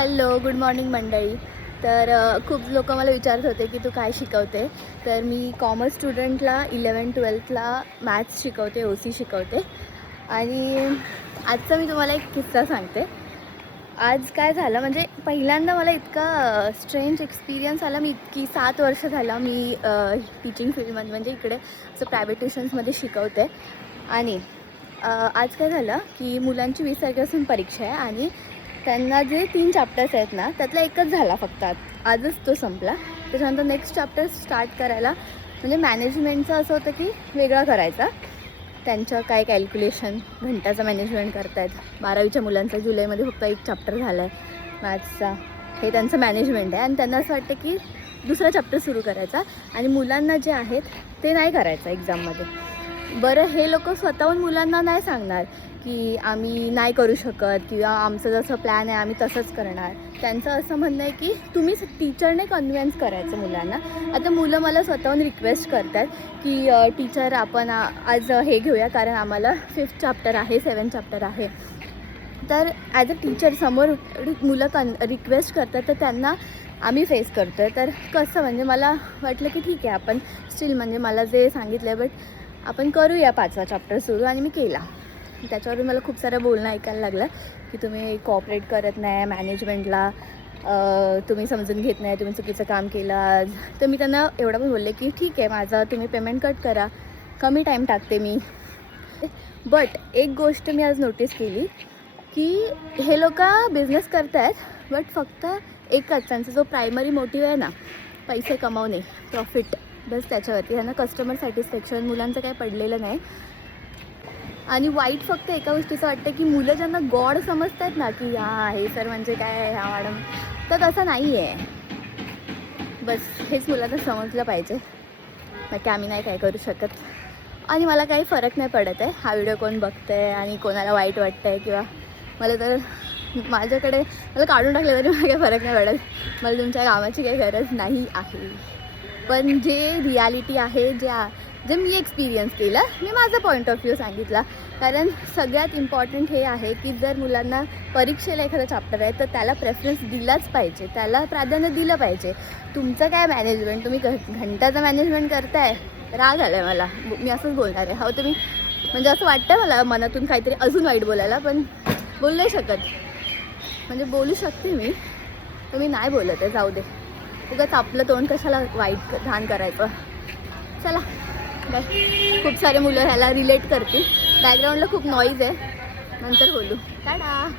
Hello, good morning मंडळी. तर खूप लोक मला विचारत होते की तू काय शिकवते. तर मी कॉमर्स स्टुडंटला 11th-12thला मॅथ्स शिकवते, OC शिकवते. आणि आजचा मी तुम्हाला एक किस्सा सांगते. आज काय झालं म्हणजे पहिल्यांदा मला इतका स्ट्रेंज एक्सपिरियन्स आला. मी इतकी 7 वर्ष झालं मी टीचिंग फील्डमध्ये म्हणजे इकडे असं प्रायव्हेट ट्युशन्समध्ये शिकवते. आणि आज काय झालं की मुलांची 20 तारखेपासून परीक्षा आहे आणि त्यांना जे 3 चॅप्टर्स आहेत ना त्यातला एकच झाला फक्त आजच तो संपला. त्याच्यानंतर नेक्स्ट चॅप्टर स्टार्ट करायला म्हणजे मॅनेजमेंटचं असं होतं की वेगळा करायचा. त्यांचं काय कॅल्क्युलेशन घंटाचं मॅनेजमेंट करतायत. 12वीच्या मुलांचा जुलैमध्ये फक्त एक चॅप्टर झाला आहे मॅथ्सचा. हे त्यांचं मॅनेजमेंट आहे आणि त्यांना असं वाटतं की दुसरा चॅप्टर सुरू करायचा आणि मुलांना जे आहेत ते नाही करायचं एक्झाममध्ये. बरं, हे लोक स्वतःहून मुलांना नाही सांगणार की आम्ही नाही करू शकत किंवा आमचं जसं प्लॅन आहे आम्ही तसंच करणार. त्यांचं असं म्हणणं आहे की तुम्हीच टीचरने कन्व्हिन्स करायचं मुलांना. आता मुलं मला स्वतःहून रिक्वेस्ट करतात की टीचर आपण आज हे घेऊया कारण आम्हाला 5th चॅप्टर आहे, 7th चॅप्टर आहे. तर ॲज अ टीचर समोर मुलं रिक्वेस्ट करतात तर त्यांना आम्ही फेस करतो आहे. तर कसं म्हणजे मला वाटलं की ठीक आहे आपण स्टील म्हणजे मला जे सांगितलं आहे बट आपण करूया 5वा चॅप्टर सुरू. आणि मी केला. त्याच्यावरून मला खूप सारं बोलणं ऐकायला लागलं की तुम्ही कोऑपरेट करत नाही मॅनेजमेंटला, तुम्ही समजून घेत नाही, तुम्ही चुकीचं काम केलं आज. तर मी त्यांना एवढं पण बोलले की ठीक आहे माझं तुम्ही पेमेंट कट करा, कमी टाईम टाकते मी. बट एक गोष्ट मी आज नोटीस केली की हे लोक बिझनेस करत आहेत बट फक्त एकच त्यांचा जो प्रायमरी मोटिव्ह आहे ना पैसे कमावणे, प्रॉफिट, बस त्याच्यावरती. त्यांना कस्टमर सॅटिस्फॅक्शन मुलांचं काही पडलेलं नाही. आणि वाईट फक्त एका गोष्टीचं वाटतं की मुलं ज्यांना गॉड समजतात ना की हे सर म्हणजे काय, ह्या मॅडम, तर तसं नाही आहे. बस हेच मुलांना समजलं पाहिजे. नक्की आम्ही नाही काय करू शकत. आणि मला काही फरक नाही पडत आहे हा व्हिडिओ कोण बघतं आहे आणि कोणाला वाईट वाटतं आहे किंवा मला तर माझ्याकडे मला काढून टाकलं तरी मला काही फरक नाही पडत. मला तुमच्या कामाची काही गरज नाही आहे. पण जे रियालिटी आहे, जे मी एक्सपिरियन्स केलं, मी माझा पॉईंट ऑफ व्ह्यू सांगितला. कारण सगळ्यात इम्पॉर्टंट हे आहे की जर मुलांना परीक्षेला एखादा चॅप्टर आहे तर त्याला प्रेफरन्स दिलाच पाहिजे, त्याला प्राधान्य दिलं पाहिजे. तुमचं काय मॅनेजमेंट, तुम्ही घंटाचं मॅनेजमेंट करताय, राग आला आहे मला. मी असंच बोलणार आहे. हो तुम्ही म्हणजे असं वाटतं मला मनातून काहीतरी अजून वाईट बोलायला, पण बोलू नाही शकत. म्हणजे बोलू शकते मी, तुम्ही नाही बोलत आहे, जाऊ दे. उगाच आपलं तोंड कशाला वाईट घाण करायचं. चला बाय. खूप सारे मुलं ह्याला रिलेट करतील. बॅकग्राऊंडला खूप नॉईज आहे, नंतर बोलू. टाटा.